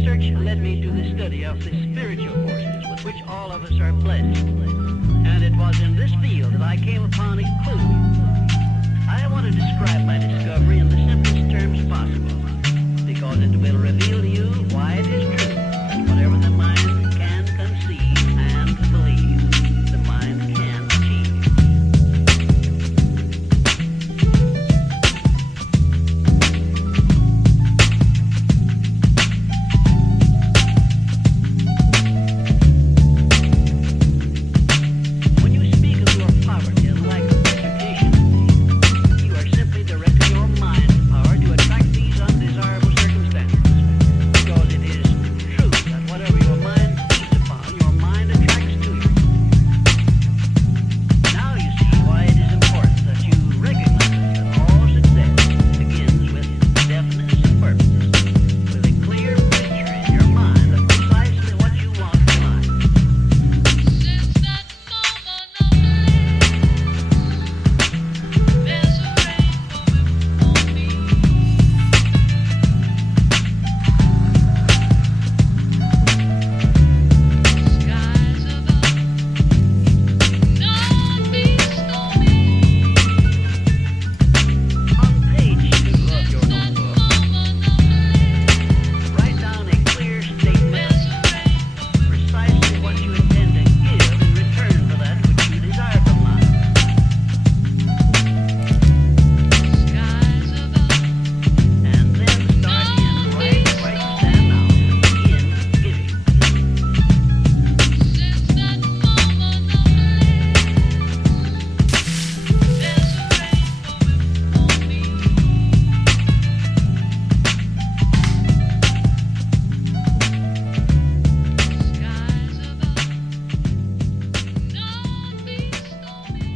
research led me to the study of the spiritual forces with which all of us are blessed. And it was in this field that I came upon a clue. I want to describe my discovery in the simplest terms possible, because it will reveal to you why it is true that whatever the mind can conceive and believe, the mind can achieve. When you speak of your poverty and lack of education, you are simply directing your mind power to attract these undesirable circumstances. Because it is true that whatever your mind feeds upon, your mind attracts to you. Now you see why it is important that you recognize that all success begins with definiteness of purpose, with a clear picture in your mind of precisely what you want in life. Since that moment of there's a rainbow before me. Skies above, not be stormy. On page 2 of your notebook, write down a clear statement of precisely what you intend to give in return for that which you desire from life. Skies above, And then start in right where you stand now. Begin giving. since that moment of there's a rainbow before me. Skies above, not be stormy.